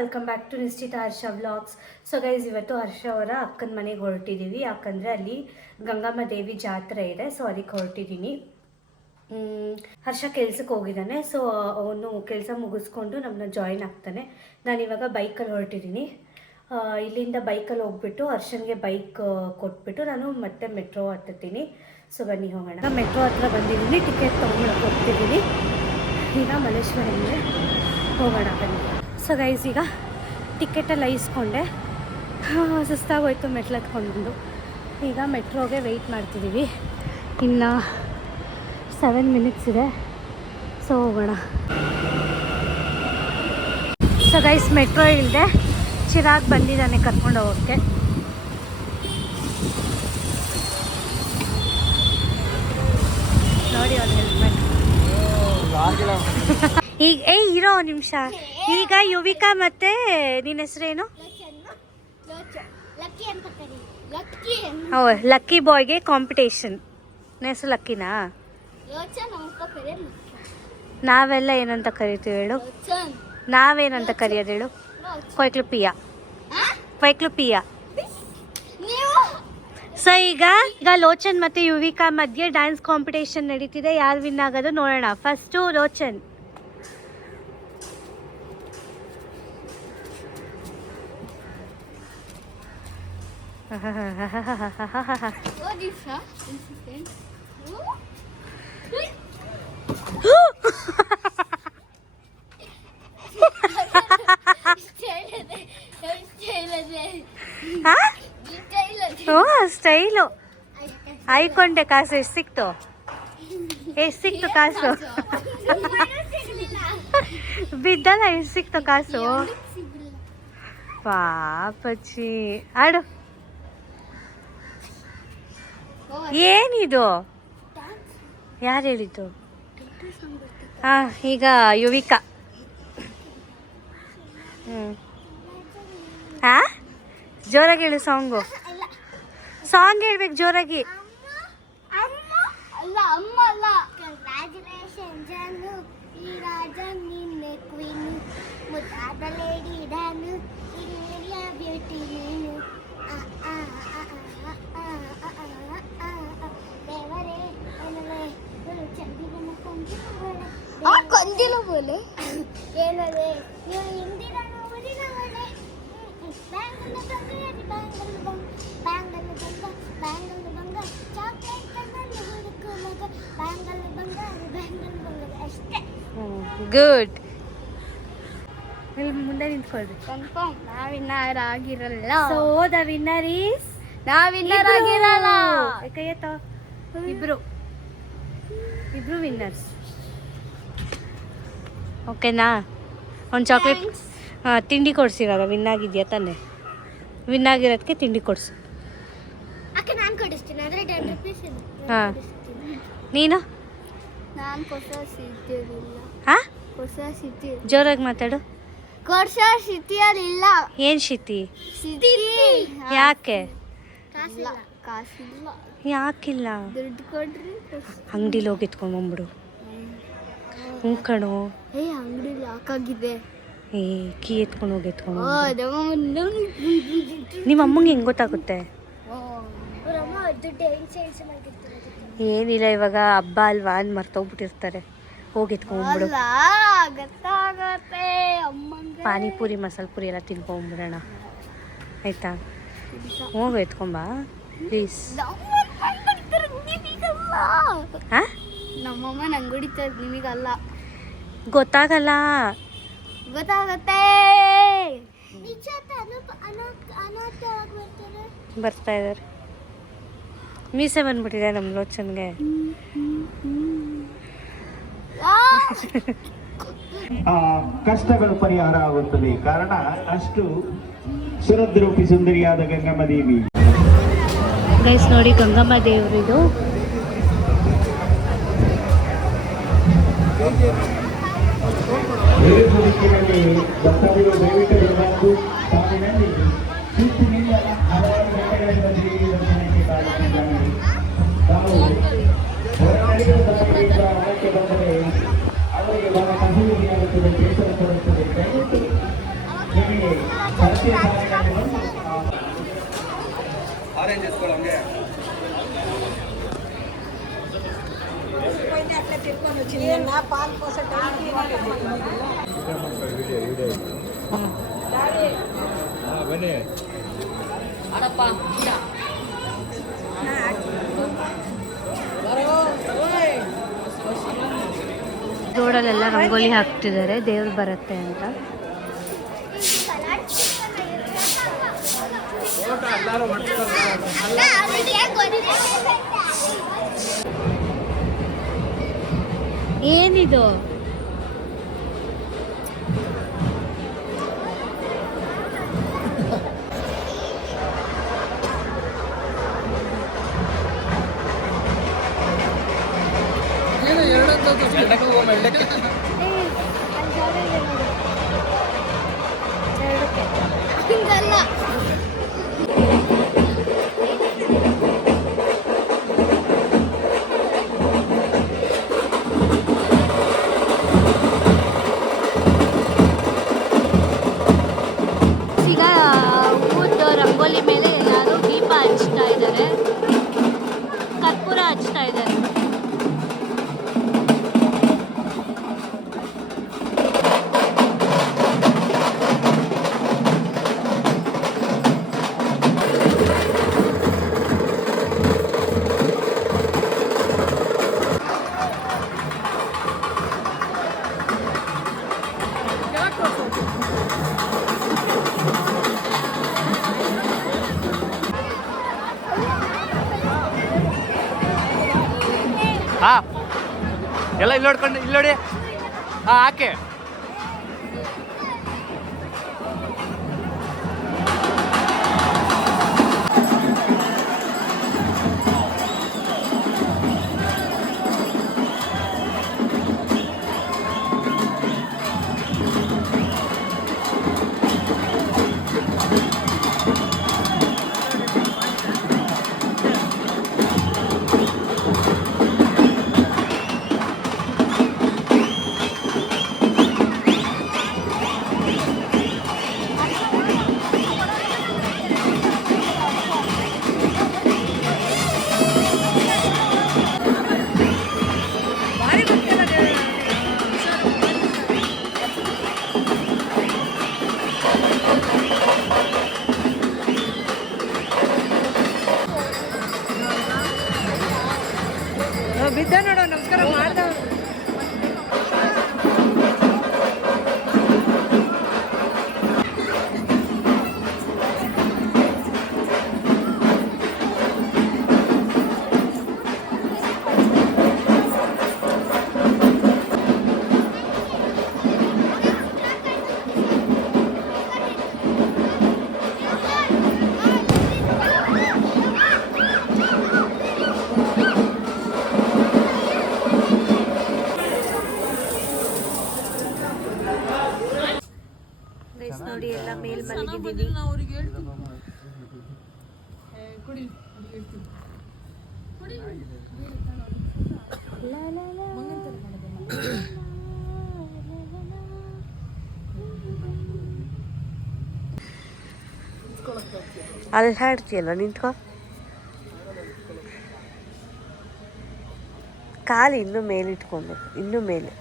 Welcome back to ನಿಶ್ಚಿತ ಹರ್ಷ vlogs. So guys, ಇವತ್ತು ಹರ್ಷ ಅವರ ಅಕ್ಕನ ಮನೆಗೆ ಹೊರಟಿದ್ದೀವಿ. ಯಾಕಂದರೆ ಅಲ್ಲಿ ಗಂಗಮ್ಮ ದೇವಿ ಜಾತ್ರೆ ಇದೆ. ಸೊ ಅದಕ್ಕೆ ಹೊರಟಿದ್ದೀನಿ. ಹರ್ಷ ಕೆಲ್ಸಕ್ಕೆ ಹೋಗಿದ್ದಾನೆ. ಸೊ ಅವನು ಕೆಲಸ ಮುಗಿಸ್ಕೊಂಡು ನಮ್ಮನ್ನ ಜಾಯಿನ್ ಆಗ್ತಾನೆ. ನಾನಿವಾಗ ಬೈಕಲ್ಲಿ ಹೊರಟಿದ್ದೀನಿ. ಇಲ್ಲಿಂದ ಬೈಕಲ್ಲಿ ಹೋಗ್ಬಿಟ್ಟು ಹರ್ಷನ್ಗೆ ಬೈಕ್ ಕೊಟ್ಬಿಟ್ಟು ನಾನು ಮತ್ತೆ ಮೆಟ್ರೋ ಹತ್ತೀನಿ. ಸೊ ಬನ್ನಿ ಹೋಗೋಣ. ಮೆಟ್ರೋ ಹತ್ರ ಬಂದಿದ್ದೀನಿ. ಟಿಕೆಟ್ ತೊಗೊಂಡು ಹೋಗ್ತಿದ್ದೀನಿ. ಈಗ ಮಲ್ಲೇಶ್ವರಂಗೆ ಹೋಗೋಣ ಬನ್ನಿ. ಸೊ ಗೈಸ್, ಈಗ ಟಿಕೆಟೆಲ್ಲ ಇಸ್ಕೊಂಡೆ. ಸುಸ್ತಾಗೋಯ್ತು ಮೆಟ್ಲು ಹತ್ಕೊಂಡು. ಈಗ ಮೆಟ್ರೋಗೆ ವೆಯ್ಟ್ ಮಾಡ್ತಿದ್ದೀವಿ. ಇನ್ನು 7 ಮಿನಿಟ್ಸ್ ಇದೆ. ಸೊ ಹೋಗೋಣ. ಸೊ ಗೈಸ್, ಮೆಟ್ರೋ ಇಲ್ಲದೆ ಚಿರಾಗ್ ಬಂದಿದ್ದಾನೆ ಕರ್ಕೊಂಡು ಹೋಗೋಕ್ಕೆ. ನೋಡಿ ಅವ್ನು ಹೆಲ್ಮೆಟ್. ಈಗ ಇರೋ ಒಂದು ನಿಮಿಷ. ಈಗ ಯುವಿಕಾ ಮತ್ತೆ ನಿನ್ನ ಹೆಸರೇನು? ಲಕ್ಕಿ ಬಾಯ್ಗೆ ಕಾಂಪಿಟೇಷನ್. ನನ್ನ ಹೆಸರು ಲಕ್ಕಿನಾ? ನಾವೆಲ್ಲ ಏನಂತ ಕರಿತೀವಿ ಹೇಳು? ನಾವೇನಂತ ಕರೆಯೋದು ಹೇಳು? ಕ್ವೈಕ್ಲುಪಿಯಾ. ಸೊ ಈಗ ಲೋಚನ್ ಮತ್ತೆ ಯುವಿಕಾ ಮಧ್ಯೆ ಡ್ಯಾನ್ಸ್ ಕಾಂಪಿಟೇಷನ್ ನಡೀತಿದೆ. ಯಾರು ವಿನ್ ಆಗೋದು ನೋಡೋಣ. ಫಸ್ಟು ಲೋಚನ್. ಸ್ಟೈಲು ಆಯ್ಕೊಂಡೆ. ಕಾಸು ಎಷ್ಟು ಸಿಕ್ತು ಕಾಸು? ಬಿದ್ದಲ್ಲ, ಎಷ್ಟು ಸಿಕ್ತು ಕಾಸು? ಪಾಪಚ್ಚಿ. ಆಡು. ಏನಿದು? ಯಾರು ಹೇಳಿದ್ದು? ಈಗ ಯುವಿಕಾ. ಜೋರಾಗಿ ಹೇಳು. ಸಾಂಗ್ ಹೇಳ್ಬೇಕು ಜೋರಾಗಿ. ಕೊಂದಿಲು ಬೋಲೆ ಗುಡ್. ಮುಂದೆ ನಿಂತ್ಕೊಳ್ರಿ. ಕನ್ಫರ್ಮ್ ನಾವಿನ್ನರ್ ಆಗಿರಲ್ಲ. ಸೊ ದ ವಿನ್ನರ್ ಈಸ್ ನಾವಿನ್ನರ್ ಆಗಿರಲ್ಲ. ಕೈಯತ್ತ. ಇಬ್ರು ವಿನ್ನರ್ಸ್. ಓಕೆನಾ? ಒಂದು ಚಾಕ್ಲೇಟ್ ತಿಂಡಿ ಕೊಡಿಸಿ. ಇವಾಗ ವಿನ್ ಆಗಿದೆಯಾ ತಾನೆ? ವಿನ್ ಆಗಿರೋದಕ್ಕೆ ತಿಂಡಿ ಕೊಡಿಸು. ನಾನು ಕೊಡಿಸ್ತೀನಿ. ಆದರೆ 10 ರೂಪೀಸ್ ಇದೆ. ಹಾಂ. ನೀನು? ನಾನು ಕೊಡ್ಸೋದಿಲ್ಲ. ಹಾಂ, ಕೊಡ್ಸೋದಿಲ್ಲ. ಜೋರಾಗಿ ಮಾತಾಡು. ಕೊಡ್ಸೋದಿಲ್ಲ. ಏನು ಶಿತಿ? ಸಿದ್ದಿ. ಯಾಕೆ? ಕಾಸಿಲ್ಲ. ಯಾಕಿಲ್ಲ? ದುಡ್ಡು ಕೊಡ್ರಿ. ಅಂಗಡಿಲಿ ಹೋಗಿ ಎತ್ಕೊಂಡ್ಬಂದ್ಬಿಡು. ಹ್ಞೂ ಕಣೋ. ಅಂಗಡಿಲಿ ಯಾಕಾಗಿದೆ? ಕೀ ಎತ್ಕೊಂಡು ಹೋಗಿ ನಿಮ್ಮ ಅಮ್ಮಂಗೆ ಹೆಂಗೆ ಗೊತ್ತಾಗುತ್ತೆ? ಏನಿಲ್ಲ, ಇವಾಗ ಹಬ್ಬ ಅಲ್ವಾ ಅಂದ್ ಮರ್ತೋಗ್ಬಿಟ್ಟಿರ್ತಾರೆ. ಹೋಗಿ ಎತ್ಕೊಂಡ್ಬಿಡು. ಪಾನಿಪುರಿ ಮಸಾಲೆ ಪುರಿ ಎಲ್ಲ ತಿನ್ಕೊಂಡ್ಬಿಡೋಣ ಆಯ್ತಾ? ಹೋಗು ಎತ್ಕೊಂಬಾ ಪ್ಲೀಸ್. ಹಾಂ, ನಮ್ಮಮ್ಮ ನಂಗೆ ಹೊಡಿತಾರೆ, ನಿಮಗಲ್ಲ. ಗೊತ್ತಾಗಲ್ಲ. ಗೊತ್ತಾಗತ್ತೆ. ಬರ್ತಾ ಇದ್ದಾರೆ. ಮೀಸೆ ಬಂದ್ಬಿಟ್ಟಿದೆ ನಮ್ಮ ಲೋಚನ್ಗೆ. ಕಷ್ಟಗಳು ಪರಿಹಾರ ಆಗುತ್ತದೆ. ಕಾರಣ ಅಷ್ಟು ಸುರದ್ರೂಪಿ ಸುಂದರಿಯಾದ ಗಂಗಮ್ಮ ದೇವಿ. ಗೈಸ್ ನೋಡಿ, ಗಂಗಮ್ಮ ದೇವರಿದು. ಭಕ್ತಾದಿಗಳು ದಯವಿಟ್ಟು ಬರಬೇಕು. ಸಾವಿನಲ್ಲಿ ಸುತ್ತಿನಿಂದ ಹಲವಾರು ಗಂಟೆಗಳಿಂದ ದೇವಿ ದರ್ಶನಕ್ಕೆ ಕಾಲಿಟ್ಟಿದ್ದಾರೆ. ತಾವು ಹೊರನಡಿಗೆ ಮನಕ್ಕೆ ಬಂದರೆ ಅವರಿಗೆ ಬಹಳ ಕಹಿಯಾಗುತ್ತದೆ, ಬೇಸರ ಪಡುತ್ತದೆ. ದಯವಿಟ್ಟು ರೋಡಲ್ಲೆಲ್ಲ ರಂಗೋಲಿ ಹಾಕ್ತಿದ್ದಾರೆ ದೇವ್ರು ಬರುತ್ತೆ ಅಂತ. ಏನಿದು? ಹಿಂಗಲ್ಲ. ಈಗ ಊದ್ದು ರಂಗೋಲಿ ಮೇಲೆ ಎಲ್ಲರೂ ದೀಪ ಹಚ್ತಾ ಇದ್ದಾರೆ, ಕರ್ಪೂರ ಹಚ್ತಾ ಇದ್ದಾರೆ. ಹಾ ಎಲ್ಲ ಇಲ್ಲಿ ನೋಡ್ಕೊಂಡು ಇಲ್ಲಿ ನೋಡಿ. ಹಾ ಹಾಕೆ ಬಿದ್ದ ನೋಡೋ ನಮಸ್ಕಾರ ಮಾಡ್ದ. ನೋಡಿ ಎಲ್ಲ ಮೇಲ್ ಮಲಗಿದ್ದೀವಿ. ಅಲ್ಲಿ ಹಾಡ್ತೀಯಲ್ಲ ನಿಂತ್ಕೊ. ಕಾಲು ಇನ್ನೂ ಮೇಲಿಟ್ಕೊಬೇಕು, ಇನ್ನೂ ಮೇಲೆ.